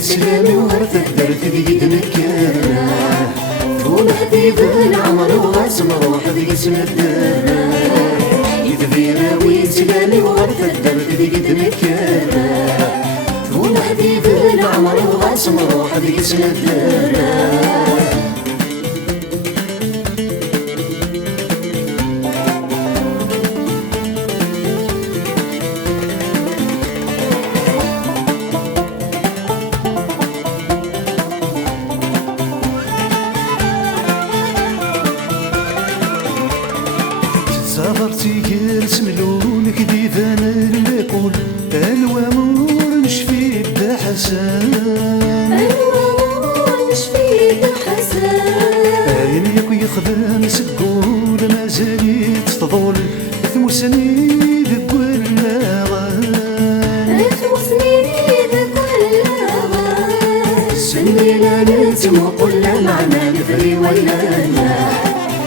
سلامي وغرفة درت ذي نكرة طول حديد العمر وغاسم روح ذي اسم الدرة يدفينا ويسلامي وغرفة درت ذي نكرة طول حديد العمر وغاسم روح ذي اسم الدرة صبرتي يرسم لونك ديفان الكل الوامور نشفي بحسن الوامور نشفي بحسن عين ياك يخدم سقول مازال تفضل ثموسني بكل غان سني لا نتم وكل معنى نفري ولانا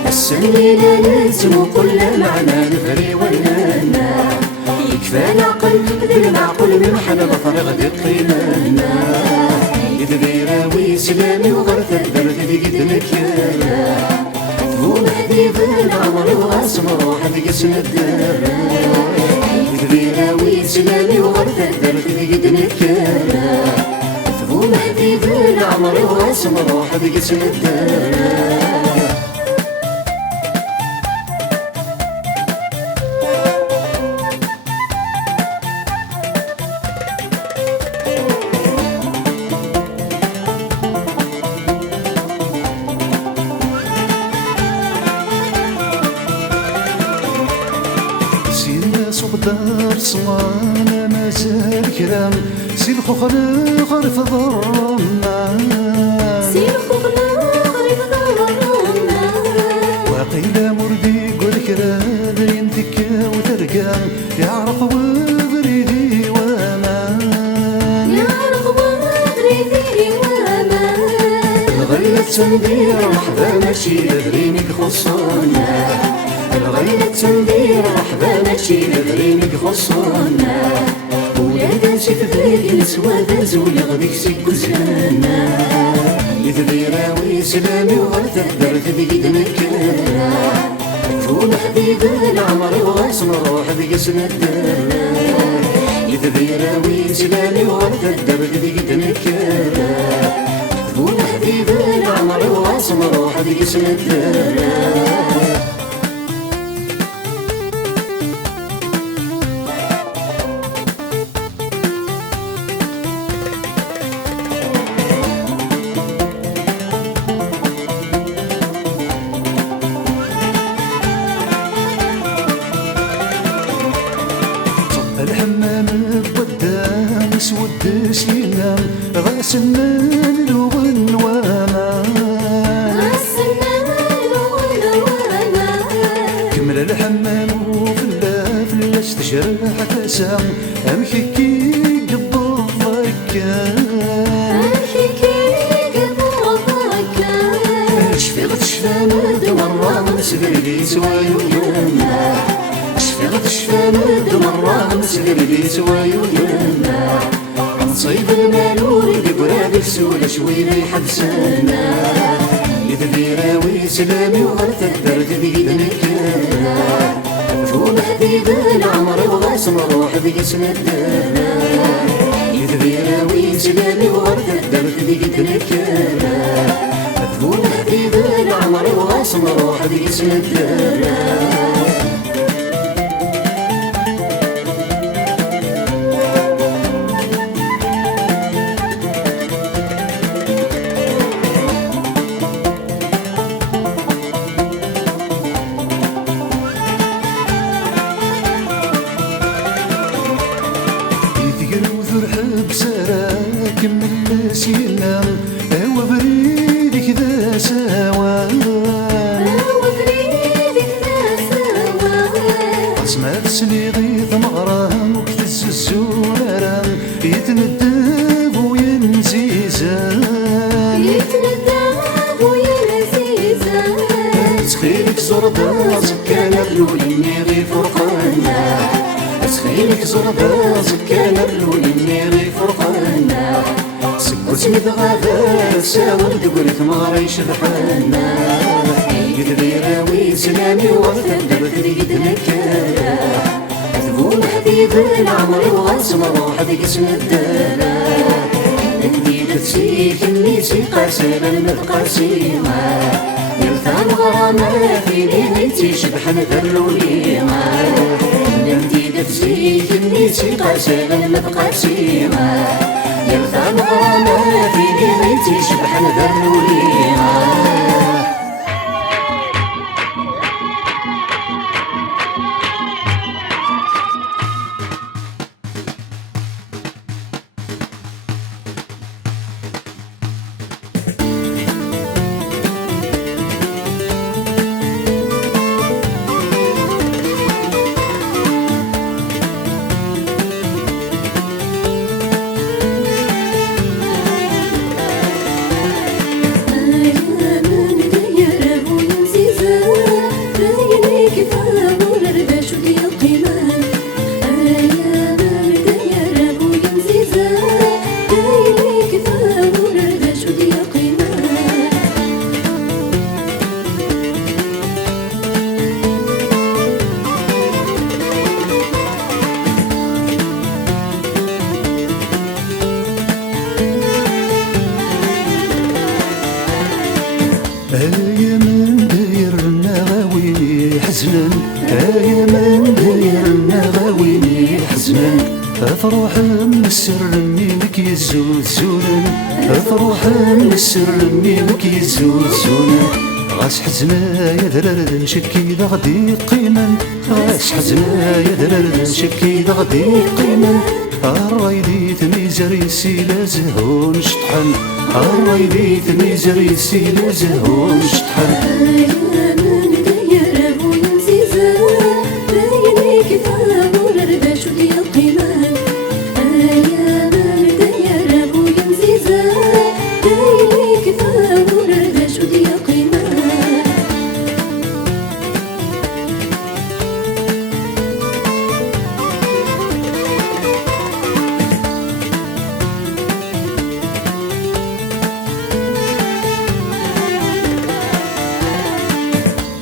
السني لا نتم وكل معنى نفري ولانا يكفى العقل ذي المعقول من حدا بفرغ ذي قيمانا يدبيرا ويسلامي وغرفة درت ذي قد نكالا تفوم حديث العمر وغاسم روح ذي قسم الدارة يدبيرا ويسلامي وغرفة درت ذي قد نكالا تفوم حديث العمر وغاسم روح ذي قسم الدارة دار صوانة مازال كرام سي الخوخ الآخر في ضرمان سي الخوخ الآخر في ضرمان وقيل مردي قول كراد ينتك وترقى يعرف وبريدي وامان يعرف وبريدي وامان الغلة تندير رحبة ماشي لدرينك خصونا الغلة تندير رحبة ماشي لدرينك خصونا ولاد شي تدريك نسوى ذازول غديك سي كوزانا يدبيرا ويسلامي وغرفة درت ذي قد نكالا طول حديد العمر وغاسم روح ذي قسم الدارة يدبيرا ويسلامي وغرفة درت ذي قد نكالا طول حديد العمر وغاسم روح ذي قسم الدارة الحمام قدام سود سينام غاسلنا الون وامان كمل الحمام وفلا استشرح تسام امشي قبل الضكان شفي غتشفى مد مرة مسقر لي سوايو يما شفي غتشفى مد مرة مسقر لي سوايو يما نصيب المالور بقراب السولة شوية يحبسنا يدبيرا ويسلامي وغرفة درت ذي نكالا فوق حديد العمر وغاسم روح ذي اسم الدارة يدبيرا ويسلامي وغرفة درت ذي نكالا فوق حديد العمر وغاسم روح ذي اسم الدارة كمل سينا هو بريدك ذا سوان اسمع تسلي غيث مغرام وكتز الزوران يتندب وينسي زان تخيلك زردا زكانا اللوليني غي فرقانا تخيلك زردا زكانا اللوليني غي فرقانا سكوت مدغابا ساور دقلت مغري شبحانا قد بيراوي سلامي وغثا درت قد نكالا أذبون حبيب العمر وغاسم روح ذيك اسم الدالا ندي تسيك النيسي قاسر المتقاسيما يلثان غرامة في ليلتي شبحن ذروليما ندي تسيك النيسي قاسر المتقاسيما يلثان غرامة في ليلتي شبحن ذروليما يا من دايرنا غاويني حزنا يا من دايرنا غاويني حزنا افروح من السر منك يزول زولا افروح من السر منك يزول زولا غاس حزنا يا درر نشكي ذا غدي قيما غاس حزنا يا درر نشكي ذا غدي قيما الرايدي تميزر يسيل زهون شطحن الرايدي تميزر يسيل زهون شطحن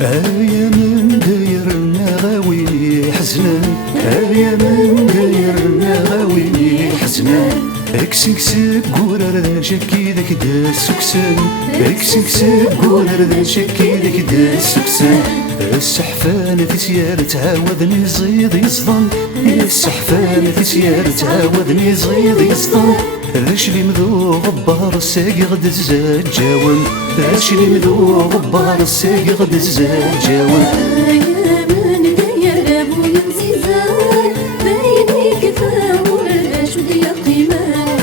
يا من دايرنا غاويني حزنا يا من دايرنا غاويني حزنا اكسك قول ردا شكي ذاك دا سكسان اكسك قول ردا شكي ذاك دا سكسان السحفان في سيارة تعاودني زيد يصدن السحفان في سيارة تعاودني زيد يصدن ذاش لي مذو غبار الساقي غد الزاد جاون ذاش لي مذو غبار الساقي غد الزاد جاون يا من داير ابويا مزيزان بيني كفاور الرشد يا قيمان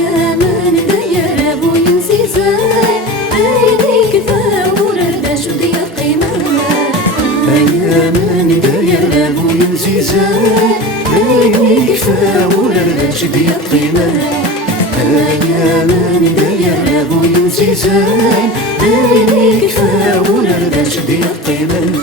يا من داير ابويا مزيزان بيني كفاور الرشد يا قيمان يا من داير ابويا مزيزان بيني كفاور الرشد يا قيمان يا من داير ابويا مزيزان بيني كفاور الرشد يا قيمان